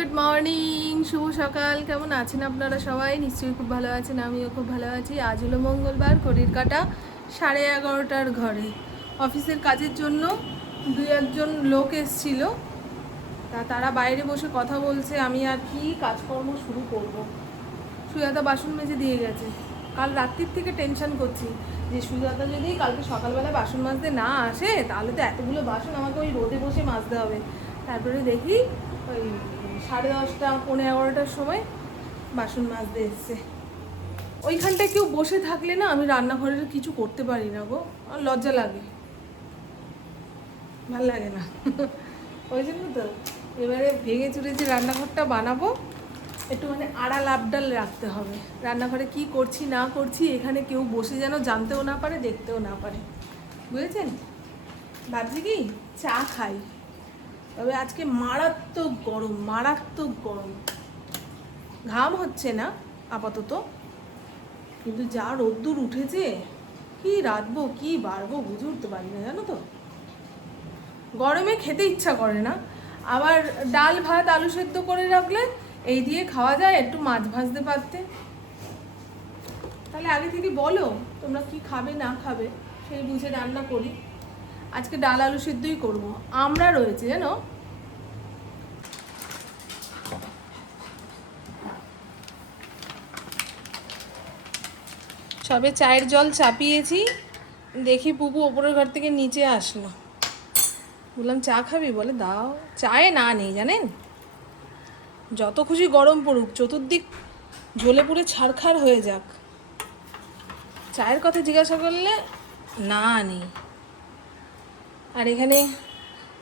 Good morning, শুভ সকাল। কেমন আছেন আপনারা সবাই? নিশ্চয়ই খুব ভালো আছেন, আমিও খুব ভালো আছি। আজ হলো মঙ্গলবার, ঘড়ির কাঁটা 11:30টার ঘরে। অফিসের কাজের জন্য দুই একজন লোক এসেছিল, তারা বাইরে বসে কথা বলছে। আমি আর কি কাজকর্ম শুরু করব। সুজাতা বাসন মেজে দিয়ে গেছে। কাল রাত্রির থেকে টেনশন করছি যে সুজাতা যদি কালকে সকালবেলা বাসন মাজতে না আসে তাহলে তো এতগুলো বাসন আমাকে ওই রোদে বসে মাজতে হবে। তারপরে দেখি ওই 10:30 11টার সময় বাসন মাজতে এসছে। ওইখানটায় কেউ বসে থাকলে না আমি রান্নাঘরের কিছু করতে পারি না গো, আমার লজ্জা লাগে, ভাল লাগে না। ওই জন্য তো এবারে ভেঙে চুরে যে রান্নাঘরটা বানাবো একটু মানে আড়াল আবডাল রাখতে হবে। রান্নাঘরে কি করছি না করছি এখানে কেউ বসে যেন জানতেও না পারে, দেখতেও না পারে, বুঝেছেন? ভাবছি কি চা খাই, তবে আজকে মারাত্মক গরম, মারাত্মক গরম। ঘাম হচ্ছে না আপাতত, কিন্তু যা রোদ্দুর উঠেছে, কি রাঁধবো কি বাড়বো বুঝে উঠতে পারি না, জানো তো। গরমে খেতে ইচ্ছা করে না, আবার ডাল ভাত আলু সেদ্ধ করে রাখলে এই দিয়ে খাওয়া যায়। একটু মাছ ভাজতে পারতে, তাহলে আগে থেকে বলো তোমরা কি খাবে না খাবে, সেই বুঝে রান্না করি। আজকে ডাল আলু সেদ্ধই করবো, আমরা রয়েছে জানো। সবে চায়ের জল চাপিয়েছি, দেখি পুপু ওপরের ঘর থেকে নিচে আসলো। বললাম চা খাবি? বলে দাও। চায়ে না নেই জানেন, যত খুশি গরম পড়ুক, চতুর্দিক জ্বলে পুড়ে ছারখার হয়ে যাক, চায়ের কথা জিজ্ঞাসা করলে না নেই। আর এখানে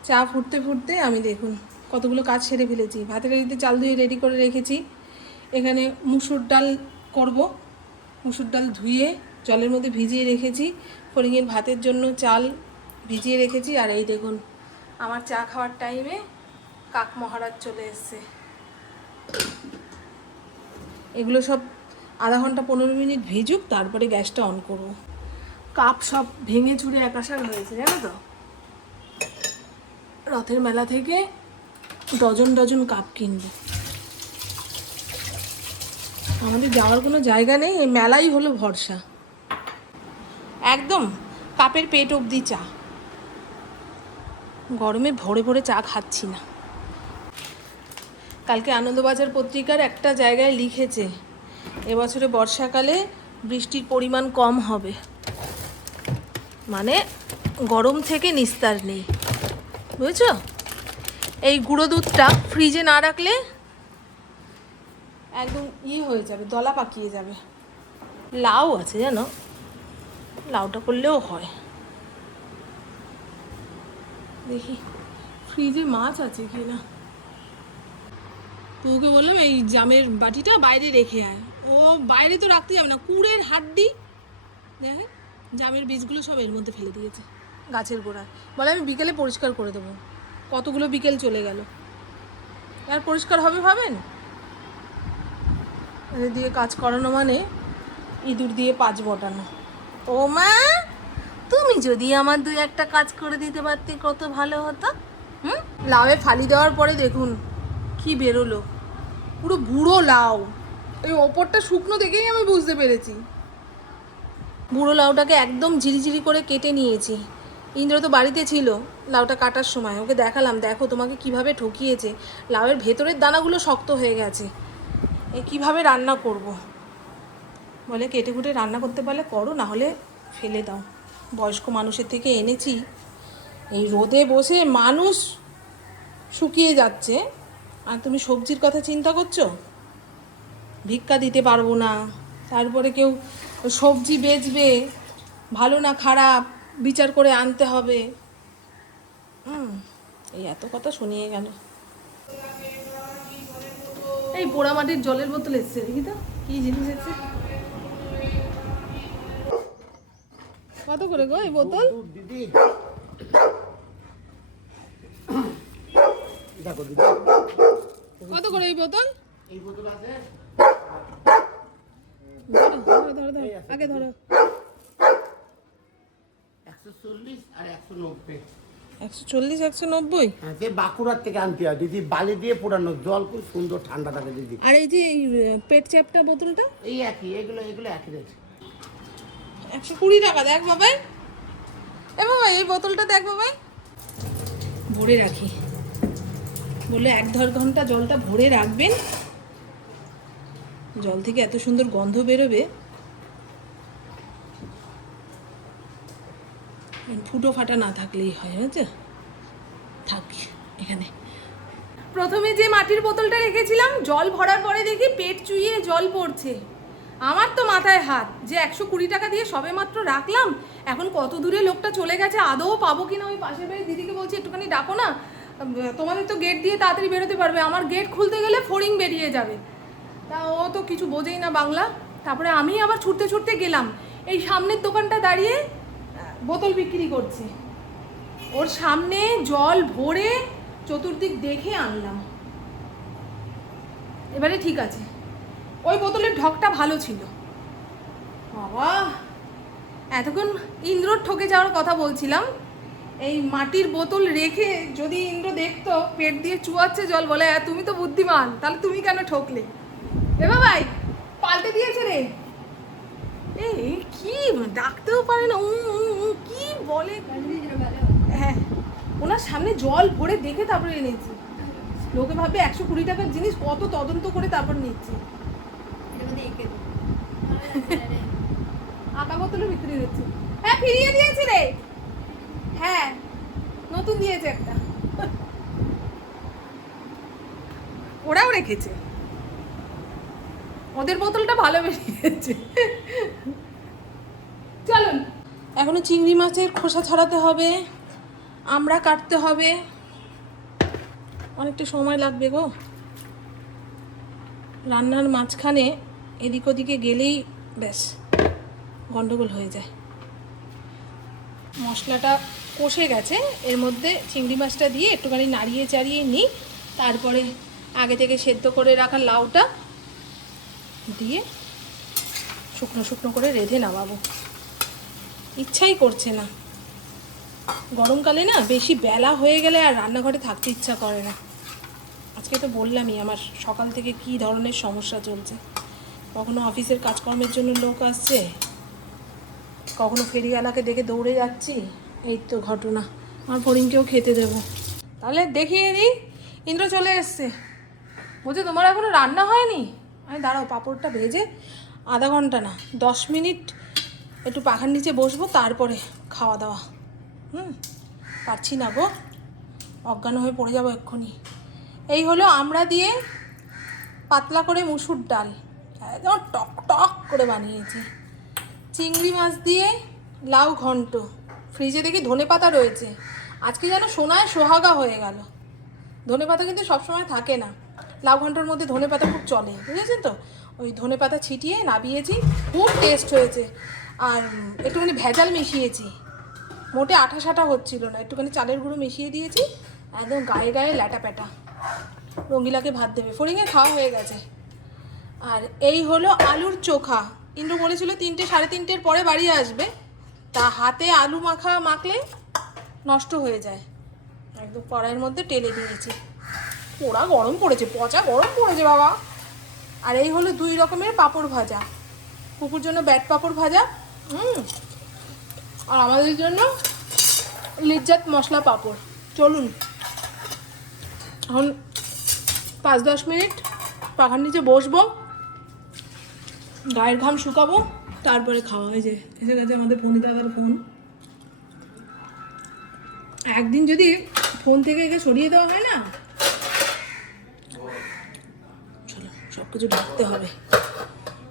চা ফুটতে ফুটতে আমি দেখুন কতগুলো কাজ সেরে ফেলেছি। ভাতের হাঁড়িতে চাল ধুয়ে রেডি করে রেখেছি। এখানে মুসুর ডাল করব, মুসুর ডাল ধুয়ে জলের মধ্যে ভিজিয়ে রেখেছি। ফড়িংয়ের ভাতের জন্য চাল ভিজিয়ে রেখেছি। আর এই দেখুন আমার চা খাওয়ার টাইমে কাক মহারাজ চলে এসছে। এগুলো সব আধা ঘন্টা 15 মিনিট ভিজুক, তারপরে গ্যাসটা অন করব। কাপ সব ভেঙে চুরে একাসার হয়েছে জানো তো। রথের মেলা থেকে ডজন ডজন কাপ কিনবো। আমাদের যাওয়ার কোনো জায়গা নেই, এই মেলাই হলো ভরসা। একদম কাপের পেট অবধি চা। গরমে ভরে ভরে চা খাচ্ছি না। কালকে আনন্দবাজার পত্রিকার একটা জায়গায় লিখেছে এবছরে বর্ষাকালে বৃষ্টির পরিমাণ কম হবে, মানে গরম থেকে নিস্তার নেই, বুঝেছো? এই গুঁড়ো দুধটা ফ্রিজে না রাখলে একদম হয়ে যাবে, দলা পাকিয়ে যাবে। লাউ আছে জানো, লাউটা করলেও হয়। দেখি ফ্রিজে মাছ আছে কি না। তোকে বললাম এই জামের বাটিটা বাইরে রেখে আয়। ও বাইরে তো রাখতে যাবে না, কুড়ের হাড্ডি দেখেন, জামের বীজগুলো সব এর মধ্যে ফেলে দিয়েছে গাছের গোড়ায়। বলে আমি বিকেলে পরিষ্কার করে দেবো। কতগুলো বিকেল চলে গেল, আর পরিষ্কার হবে ভাবেন? এদের দিয়ে কাজ করানো মানে ইঁদুর দিয়ে পাঁচ বটানো। ও মা, তুমি যদি আমার দুই একটা কাজ করে দিতে পারতে কত ভালো হতো। লাউয়ে ফালি দেওয়ার পরে দেখুন কি বেরোলো, পুরো বুড়ো লাউ। এই ওপরটা শুকনো দেখেই আমি বুঝতে পেরেছি। বুড়ো লাউটাকে একদম ঝিরিঝিরি করে কেটে নিয়েছি। ইন্দ্র তো বাড়িতে ছিল লাউটা কাটার সময়, ওকে দেখালাম দেখো তোমাকে কিভাবে ঠকিয়েছে, লাউয়ের ভেতরের দানাগুলো শক্ত হয়ে গেছে, এ কীভাবে রান্না করব। বলে কেটে কুটে রান্না করতে পারলে করো, না হলে ফেলে দাও। বয়স্ক মানুষের থেকে এনেছি, এই রোদে বসে মানুষ শুকিয়ে যাচ্ছে আর তুমি সবজির কথা চিন্তা করছো। ভিক্ষা দিতে পারবো না, তারপরে কেউ সবজি বেচবে, ভালো না খারাপ বিচার করে আনতে হবে। এই এত কথা শুনিয়ে গেল। এই পোড়ামাটির জলের বোতল এসছে, দেখি তো কি জিনিস এসছে। কত করে গো এই বোতল? কত করে এই বোতল? এই বোতল আছে, ধরো ধরো ধরো, আগে ধরো। 140 আর 190। 140 190। হ্যাঁ, যে বাঁকুড়ার থেকে আনতে হয় দিদি, বালি দিয়ে পোড়ানো, জল খুব সুন্দর ঠান্ডা থাকে দিদি। আর এই যে এই পেট চ্যাপটা বোতলটা এই একই, এগুলো একই রেট। 120 টাকা। দেখ বাবাই, এ বাবাই এই বোতলটা দেখ বাবাই, ভরে রাখি বলে 1-1.5 ঘন্টা জলটা ভরে রাখবেন। জল থেকে এত সুন্দর গন্ধ বেরোবে, ফুটো ফাটা না থাকলেই হয়। হয়েছে, থাক এখানে। প্রথমে যে মাটির বোতলটা রেখেছিলাম, জল ভরার পরে দেখি পেট চুইয়ে জল পড়ছে। আমার তো মাথায় হাত, যে 120 টাকা দিয়ে সবে মাত্র রাখলাম, এখন কত দূরে লোকটা চলে গেছে, আদৌ পাবো কিনা। ওই পাশের বাড়ির দিদিকে বলছি একটুখানি ডাকো না, তোমাদের তো গেট দিয়ে তাড়াতাড়ি বেরোতে পারবে, আমার গেট খুলতে গেলে ফড়িং বেরিয়ে যাবে। তা ও তো কিছু বোঝেই না বাংলা। তারপরে আমি আবার ছুটতে ছুটতে গেলাম, এই সামনের দোকানটা দাঁড়িয়ে বোতল বিক্রি করছে, ওর সামনে জল ভরে চতুর্দিক দেখে আনলাম। এবারে ঠিক আছে, ওই বোতলের ঢকটা ভালো ছিল। বাবা, এতক্ষণ ইন্দ্রর ঠকে যাওয়ার কথা বলছিলাম, এই মাটির বোতল রেখে যদি ইন্দ্র দেখতো পেট দিয়ে চুয়াচ্ছে জল, বলে তুমি তো বুদ্ধিমান, তাহলে তুমি কেন ঠকলে? এ ভাই পাল্টে দিয়েছে রে। এই কি ডাকতেও পারে না, কি বলে। হ্যাঁ, ওনার সামনে জল ভরে দেখে তারপরে এনেছি। লোকে ভাববে 120 টাকার জিনিস কত তদন্ত করে তারপর নিচ্ছে। আঁকা বোতলে বিক্রি হচ্ছে। হ্যাঁ, ফিরিয়ে দিয়েছি রে। হ্যাঁ, নতুন দিয়েছে একটা, ওরাও রেখেছে। ওদের বোতলটা ভালো বেরিয়েছে। চলুন, এখনো চিংড়ি মাছের খোসা ছাড়াতে হবে, আমরা কাটতে হবে, অনেকটা সময় লাগবে গো। রান্নার মাঝখানে এদিক ওদিকে গেলেই ব্যাস গন্ডগোল হয়ে যায়। মশলাটা কষে গেছে, এর মধ্যে চিংড়ি মাছটা দিয়ে একটুখানি নাড়িয়ে চাড়িয়ে নিই, তারপরে আগে থেকে সেদ্ধ করে রাখা লাউটা দিয়ে শুকনো শুকনো করে রেঁধে নামাবো। ইচ্ছাই করছে না, গরমকালে না বেশি বেলা হয়ে গেলে আর রান্নাঘরে থাকতে ইচ্ছা করে না। আজকে তো বললামই আমার সকাল থেকে কি ধরনের সমস্যা চলছে। কখনো অফিসের কাজকর্মের জন্য লোক আসছে, কখনো ফেরিওয়ালাকে দেখে দৌড়ে যাচ্ছি, এই তো ঘটনা। আমার ফড়িংকেও খেতে দেবো। তাহলে দেখিয়ে দিই, ইন্দ্র চলে এসছে। বলছে তোমার এখনো রান্না হয়নি? আমি দাঁড়াও, পাঁপড়টা ভেজে 1/2 ঘন্টা না 10 মিনিট একটু পাখার নিচে বসবো, তারপরে খাওয়া দাওয়া। পারছি না গো, অজ্ঞান হয়ে পড়ে যাবো এক্ষুনি। এই হলো আমরা দিয়ে পাতলা করে মুসুর ডাল, একদম টক টক করে বানিয়েছি। চিংড়ি মাছ দিয়ে লাউ ঘন্ট, ফ্রিজে দেখি ধনেপাতা রয়েছে। আজকে যেন সোনায় সোহাগা হয়ে গেল। ধনেপাতা কিন্তু সবসময় থাকে না, লাউ ঘন্টর মধ্যে ধনেপাতা খুব চলে, বুঝেছেন তো। ওই ধনেপাতা ছিটিয়ে নাবিয়েছি, খুব টেস্ট হয়েছে। আর একটুখানি ভেজাল মিশিয়েছি, মোটে আঠা সাটা হচ্ছিল না, একটুখানি চালের গুঁড়ো মিশিয়ে দিয়েছি, একদম গায়ে গায়ে ল্যাটা প্যাটা। রঙ্গিলাকে ভাত দেবে, ফড়িংয়ে খাওয়া হয়ে গেছে। আর এই হলো আলুর চোখা। ইন্দ্র বলেছিল 3টে 3:30-এর পরে বাড়ি আসবে, তা হাতে আলু মাখলে নষ্ট হয়ে যায়, একদম কড়াইয়ের মধ্যে টেলে দিয়েছি। পোড়া গরম পড়েছে, পচা গরম পড়েছে বাবা। আর এই হলো 2 রকমের পাঁপড় ভাজা, কুকুর জন্য ব্যাট পাঁপড় ভাজা, আর আমাদের জন্য লিজ্জাত মশলা পাঁপড়। চলুন এখন 5-10 মিনিট পাখার নিচে বসবো, গায়ের ঘাম শুকাবো, তারপরে খাওয়া। হয়ে যায় এসে গেছে আমাদের ফোনে দাদার ফোন। একদিন যদি ফোন থেকে একে সরিয়ে দেওয়া হয় না, চলো সব কিছু ঢাকতে হবে।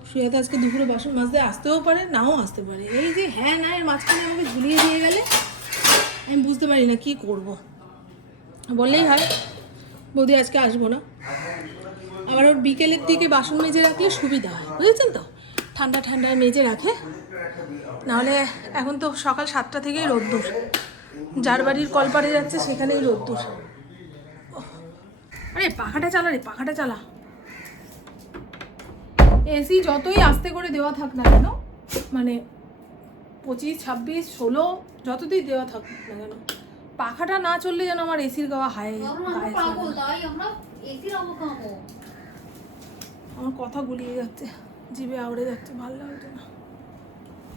সুয়াতে আজকে দুপুরে বাসন মাজতে আসতেও পারে, নাও আসতে পারে। এই যে হ্যাঁ না এর মাঝখানে আমাকে ঝুলিয়ে দিয়ে গেলে আমি বুঝতে পারি না কি করব। বললেই হয় বৌদি আজকে আসবো না। আবার ওর বিকেলের দিকে বাসন মেজে রাখলে সুবিধা হয়, বুঝেছেন তো, ঠান্ডা ঠান্ডায় মেজে রাখে। নাহলে এখন তো সকাল 7টা থেকেই রোদ্দুর, যার বাড়ির কলপাড়ে যাচ্ছে সেখানেই রোদ্দুর। আরে পাখাটা চালা রে, পাখাটা চালা। এসি যতই আস্তে করে দেওয়া থাক না কেন, মানে 25, 26, 16 যতদিন দেওয়া থাক না কেন, পাখাটা না চললে যেন আমার এসির গাওয়া হায় আমার কথা গুলিয়ে যাচ্ছে, জিভে আউড়ে যাচ্ছে, ভালো লাগছে না।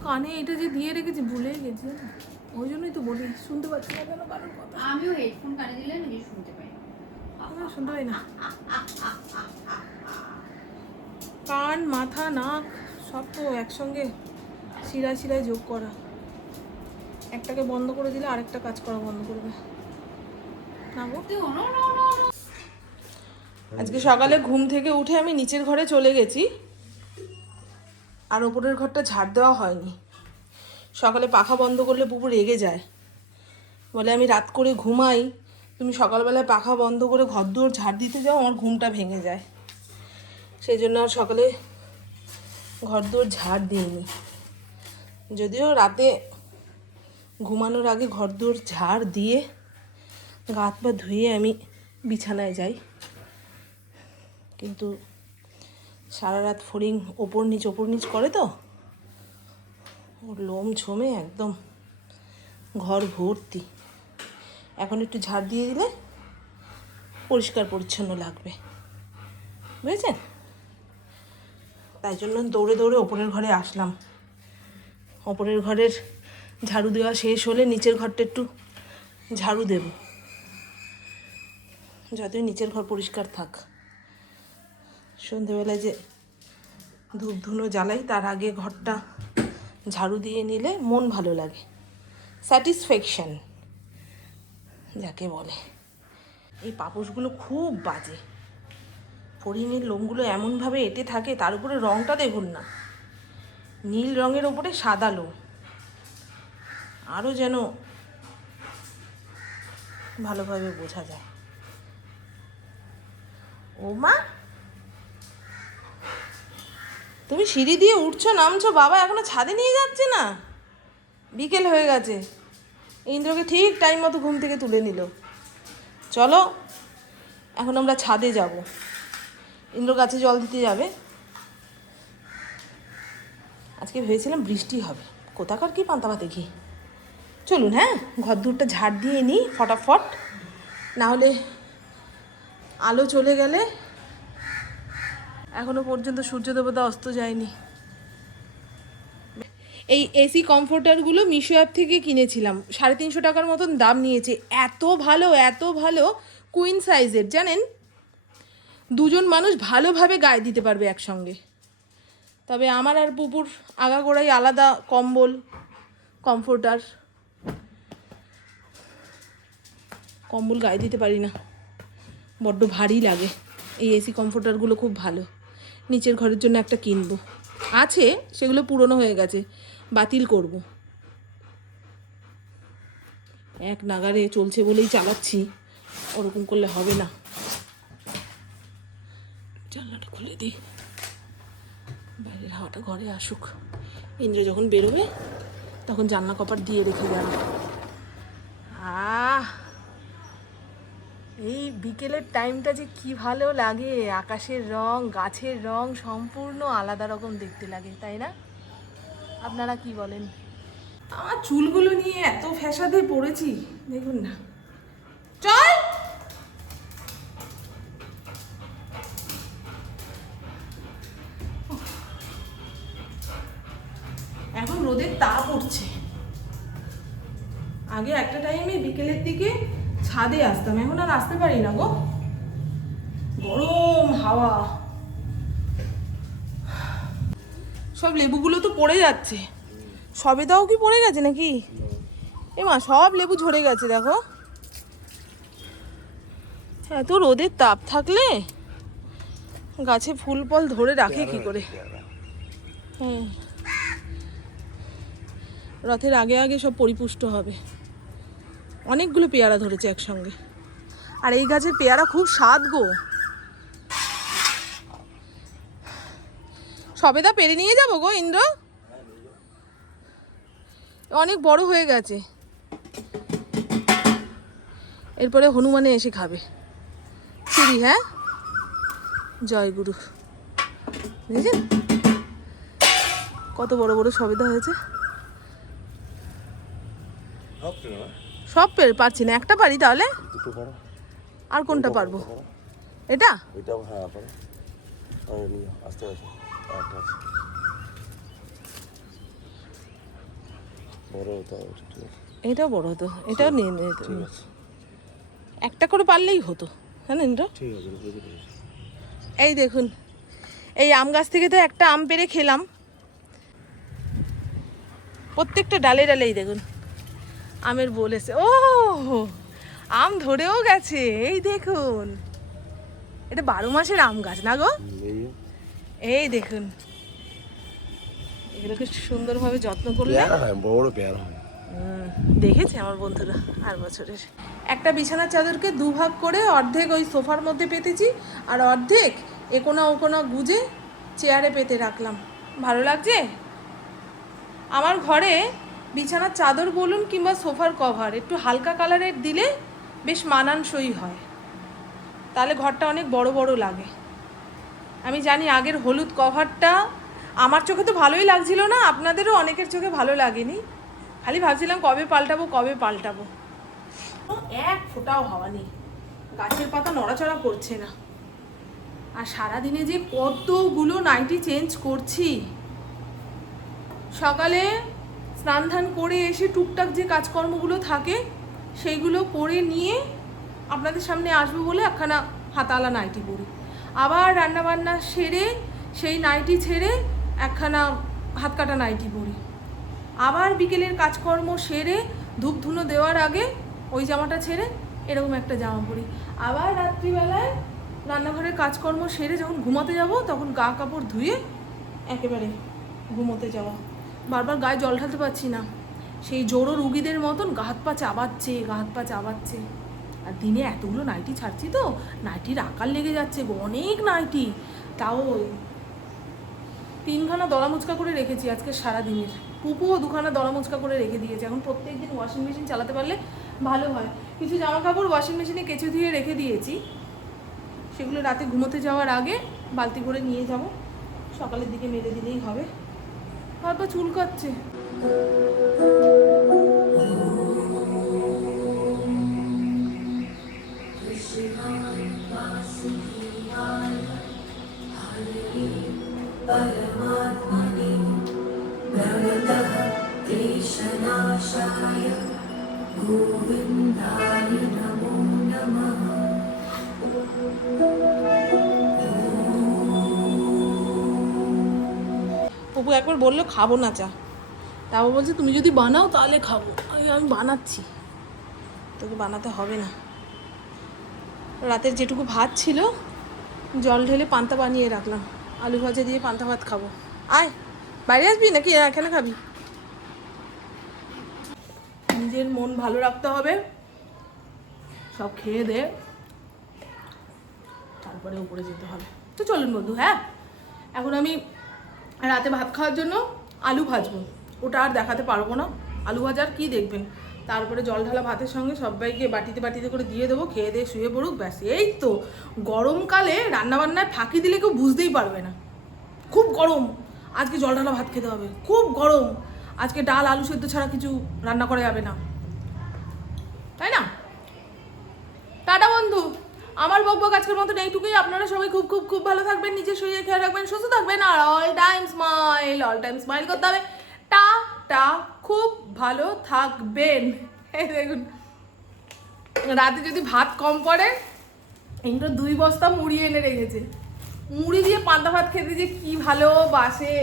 কানে এটা যে দিয়ে রেখেছি ভুলেই গেছি, ওই জন্যই তো বলি শুনতে পাচ্ছি না কেন কারোর কথা। আমিও হেডফোন কানে দিলে নিজে শুনতে পাই, আমি শুনতে পাই না। কান, মাথা, নাক সব তো একসঙ্গে শিরায় শিরায় যোগ করা। একটাকে বন্ধ করে দিলে আরেকটা কাজ করা বন্ধ করবে না গো। আজকে সকালে ঘুম থেকে উঠে আমি নিচের ঘরে চলে গেছি, আর ওপরের ঘরটা ঝাড় দেওয়া হয়নি। সকালে পাখা বন্ধ করলে পুপু রেগে যায়, বলে আমি রাত করে ঘুমাই, তুমি সকালবেলায় পাখা বন্ধ করে ঘর দুয়ার ঝাড় দিতে যাও, আমার ঘুমটা ভেঙে যায়। সেই জন্য আর সকালে ঘর দুয়ার ঝাড় দিইনি। যদিও রাতে ঘুমানোর আগে ঘর দুয়ার ঝাড় দিয়ে গা হাত পা ধুয়ে আমি বিছানায় যাই, কিন্তু সারা রাত ফড়িং ওপর নিচ করে তো, ওর লোম ঝমে একদম ঘর ভর্তি। এখন একটু ঝাড় দিয়ে দিলে পরিষ্কার পরিচ্ছন্ন লাগবে, বুঝেছেন? তাই জন্য দৌড়ে দৌড়ে ওপরের ঘরে আসলাম। ওপরের ঘরের ঝাড়ু দেওয়া শেষ হলে নিচের ঘরটা একটু ঝাড়ু দেব, যতই নিচের ঘর পরিষ্কার থাক। সন্ধেবেলায় যে ধূপ ধুনো জ্বালাই তার আগে ঘরটা ঝাড়ু দিয়ে নিলে মন ভালো লাগে, স্যাটিসফ্যাকশন যাকে বলে। এই পাপোশগুলো খুব বাজে, ফড়িংয়ের লোমগুলো এমনভাবে এঁটে থাকে, তার উপরে রঙটা দেখুন না, নীল রঙের ওপরে সাদা লোম, আরও যেন ভালোভাবে বোঝা যায়। ও মা, তুমি সিঁড়ি দিয়ে উঠছো নামছো, বাবা এখনো ছাদে নিয়ে যাচ্ছে না? বিকেল হয়ে গেছে, ইন্দ্রকে ঠিক টাইম মতো ঘুম থেকে তুলে নিল। চলো এখন আমরা ছাদে যাব, ইন্দ্র গাছে জল দিতে যাবে। আজকে ভেবেছিলাম বৃষ্টি হবে, কোথাকার কি পান্তা ভাতে ঘি। চলুন হ্যাঁ, ঘর দূরটা ঝাড় দিয়ে নিই ফটাফট, না হলে আলো চলে গেলে। এখনো পর্যন্ত সূর্য দেবতা অস্ত যায়নি। এই এসি কমফোর্টারগুলো মিশো অ্যাপ থেকে কিনেছিলাম, 350 টাকার মতন দাম নিয়েছে। এত ভালো, এত ভালো, কুইন সাইজের, জানেন? দুজন মানুষ ভালোভাবে গায়ে দিতে পারবে একসঙ্গে। তবে আমার আর পুপুর আগাগোড়াই আলাদা কম্বল, কমফোর্টার, কম্বল গায়ে দিতে পারি না, বড্ড ভারী লাগে। এই এসি কমফোর্টারগুলো খুব ভালো। নিচের ঘরের জন্য একটা কিনবো, আছে সেগুলো পুরনো হয়ে গেছে, বাতিল করব। এক নাগারে চলছে বলেই চালাচ্ছি, ওরকম করলে হবে না। জানলাটা খুলে দিই, বাইরের হাওয়াটা ঘরে আসুক। ইন্দ্র যখন বেরোবে তখন জানলা কপাট দিয়ে রেখে যাবে। এই বিকেলের টাইমটা যে কি ভালো লাগে, আকাশের রং, গাছের রং সম্পূর্ণ আলাদা রকম দেখতে লাগে, তাই না? আপনারা কি বলেন? আমার চুলগুলো নিয়ে এত ফ্যাসাদে পড়েছি, দেখুন না। চল, এখন রোদের তাপ উঠছে। আগে একটা টাইমে বিকেলের দিকে ছাদে আসতাম, এখন আর আসতে পারি না গো, গরম হাওয়া। সব লেবুগুলো তো পড়ে যাচ্ছে, সবেদাও কি পড়ে গেছে নাকি? মা, সব লেবু ঝরে গেছে দেখো। এত রোদের তাপ থাকলে গাছে ফুল ফল ধরে রাখে কি করে? রথের আগে আগে সব পরিপুষ্ট হবে। অনেকগুলো পেয়ারা ধরেছে একসঙ্গে, আর এই গাছের পেয়ারা খুব স্বাদ গো। সবেদা পেরে নিয়ে যাবো গো ইন্দ্র, অনেক বড় হয়ে গেছে, এরপরে হনুমানে এসে খাবে। চুরি, হ্যাঁ, জয় গুরু। বুঝেছেন কত বড় বড় সবেদা হয়েছে? সব পারছি না, একটা পারি তাহলে। দুটো পারো। আর কোনটা পারবো? এটা ওইটাও হ্যাঁ পারো। আর নিয়ে আস্তে আস্তে আরেকটা আছে বড় হতো, ঠিক আছে এটাও বড় হতো, এটাও নিয়ে নিয়ে ঠিক আছে একটা করে পারলেই হতো, জানেন তো। ঠিক আছে বুঝে গেছি। এই দেখুন, এই আম গাছ থেকে তো একটা আম পেড়ে খেলাম। প্রত্যেকটা ডালে ডালেই দেখুন আমের বোল এসে। ও আম ধরেও গেছে, এই দেখুন। এটা 12 মাসের আম গাছ না গো? এই দেখুন, এগুলোকে সুন্দরভাবে যত্ন করলে পেয়ারা হয়, বড় বড় পেয়ারা হয়। দেখেছে আমার বন্ধুরা আর বছরের। একটা বিছানার চাদরকে দুভাগ করে অর্ধেক ওই সোফার মধ্যে পেতেছি, আর অর্ধেক একোনা ওকোনা গুজে চেয়ারে পেতে রাখলাম। ভালো লাগছে। আমার ঘরে বিছানার চাদর বলুন কিংবা সোফার কভার একটু হালকা কালারের দিলে বেশ মানানসই হয়, তাহলে ঘরটা অনেক বড় বড় লাগে। আমি জানি আগের হলুদ কভারটা আমার চোখে তো ভালোই লাগছিল না, আপনাদেরও অনেকের চোখে ভালো লাগেনি। খালি ভাবছিলাম কবে পাল্টাবো কবে পাল্টাবো। এক ফোঁটাও হাওয়া নেই, গাছের পাতা নড়াচড়া করছে না। আর সারাদিনে যে কতগুলো নাইটি চেঞ্জ করছি। সকালে স্নান ধান করে এসে টুকটাক যে কাজকর্মগুলো থাকে সেইগুলো করে নিয়ে আপনাদের সামনে আসবো বলে একখানা হাতালা নাইটি পরি। আবার রান্নাবান্না সেরে সেই নাইটি ছেড়ে একখানা হাত কাটা নাইটি পরি। আবার বিকেলের কাজকর্ম সেরে ধূপ ধুনো দেওয়ার আগে ওই জামাটা ছেড়ে এরকম একটা জামা পরি। আবার রাত্রিবেলায় রান্নাঘরের কাজকর্ম সেরে যখন ঘুমাতে যাব তখন গা কাপড় ধুয়ে একেবারে ঘুমোতে যাওয়া। বারবার গায়ে জল ঢালতে পারছি না, সেই জোড়ো রুগীদের মতন গা হাত পা চাবাচ্ছে। আর দিনে এতগুলো নাইটি ছাড়ছি তো নাইটির আকার লেগে যাচ্ছে গো, অনেক নাইটি। তাও ওই 3খানা দলা মুচকা করে রেখেছি আজকে সারাদিনের। পুপুও 2খানা দলা মুচকা করে রেখে দিয়েছে। এখন প্রত্যেক দিন ওয়াশিং মেশিন চালাতে পারলে ভালো হয়। কিছু জামা কাপড় ওয়াশিং মেশিনে কেচে ধুয়ে রেখে দিয়েছি, সেগুলো রাতে ঘুমোতে যাওয়ার আগে বালতি করে নিয়ে যাব, সকালের দিকে মেলে দিলেই হবে। তারপর চুলকাচ্ছে। পপু একবার বললো খাবো না চা, তাও বলছে তুমি যদি বানাও তাহলে খাবো। আমি বানাচ্ছি, তোকে বানাতে হবে না। রাতের যেটুকু ভাত ছিল জল ঢেলে পান্তা বানিয়ে রাখলাম, আলু ভাজা দিয়ে পান্তা ভাত খাবো। আয় বাইরে আসবি নাকি এখানে খাবি? নিজের মন ভালো রাখতে হবে, সব খেয়ে দে তারপরে উপরে যেতে হবে। তো চলুন বন্ধু, হ্যাঁ এখন আমি রাতে ভাত খাওয়ার জন্য আলু ভাজবো, ওটা আর দেখাতে পারবো না। আলু ভাজার কি দেখবেন, তারপরে জল ঢালা ভাতের সঙ্গে সবাইকে বাটিতে বাটিতে করে দিয়ে দেবো, খেয়ে দিয়ে শুয়ে পড়ুক, ব্যাস। এই তো গরমকালে রান্নাবান্নায় ফাঁকি দিলে কেউ বুঝতেই পারবে না। খুব গরম, আজকে জল ঢালা ভাত খেতে হবে, খুব গরম, আজকে ডাল আলু সেদ্ধ ছাড়া কিছু রান্না করা যাবে না, তাই না? টাটা বন্ধু, আমার বকবক আজকের মতন এইটুকুই। আপনারা সবাই খুব খুব খুব ভালো থাকবেন, নিজের শরীরে খেয়াল রাখবেন, সুস্থ থাকবেন, আর অল টাইম স্মাইল করতে হবে। টা খুব ভালো থাকবেন। এই দেখুন, রাতে যদি ভাত কম পড়ে এইটা 2 বস্তা মুড়ি এনে রেখেছে, মুড়ি দিয়ে পান্তা ভাত খেতে যে কি ভালোবাসে।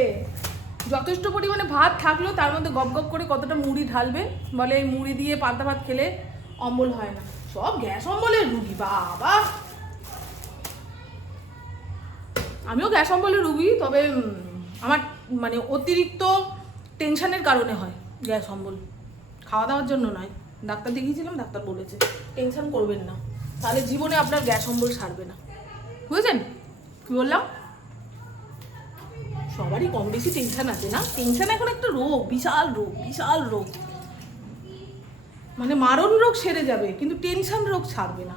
যথেষ্ট পরিমাণে ভাত থাকলেও তার মধ্যে গপ গপ করে কতটা মুড়ি ঢালবে, বলে এই মুড়ি দিয়ে পান্তা ভাত খেলে অম্বল হয় না। সব গ্যাস অম্বলের রুগী বাবা। আমিও গ্যাস অম্বলের রুগী, তবে আমার মানে অতিরিক্ত টেনশনের কারণে হয় গ্যাস অম্বল, খাওয়া দাওয়ার জন্য নয়। ডাক্তার দেখিয়েছিলাম, ডাক্তার বলেছে টেনশন করবেন না, তাহলে জীবনে আপনার গ্যাস অম্বল সারবে না। বুঝেছেন কি বললাম? সবারই কম বেশি টেনশন আছে না? টেনশন এখন একটা রোগ, বিশাল রোগ, মানে মারণ রোগ সেরে যাবে কিন্তু টেনশন রোগ ছাড়বে না।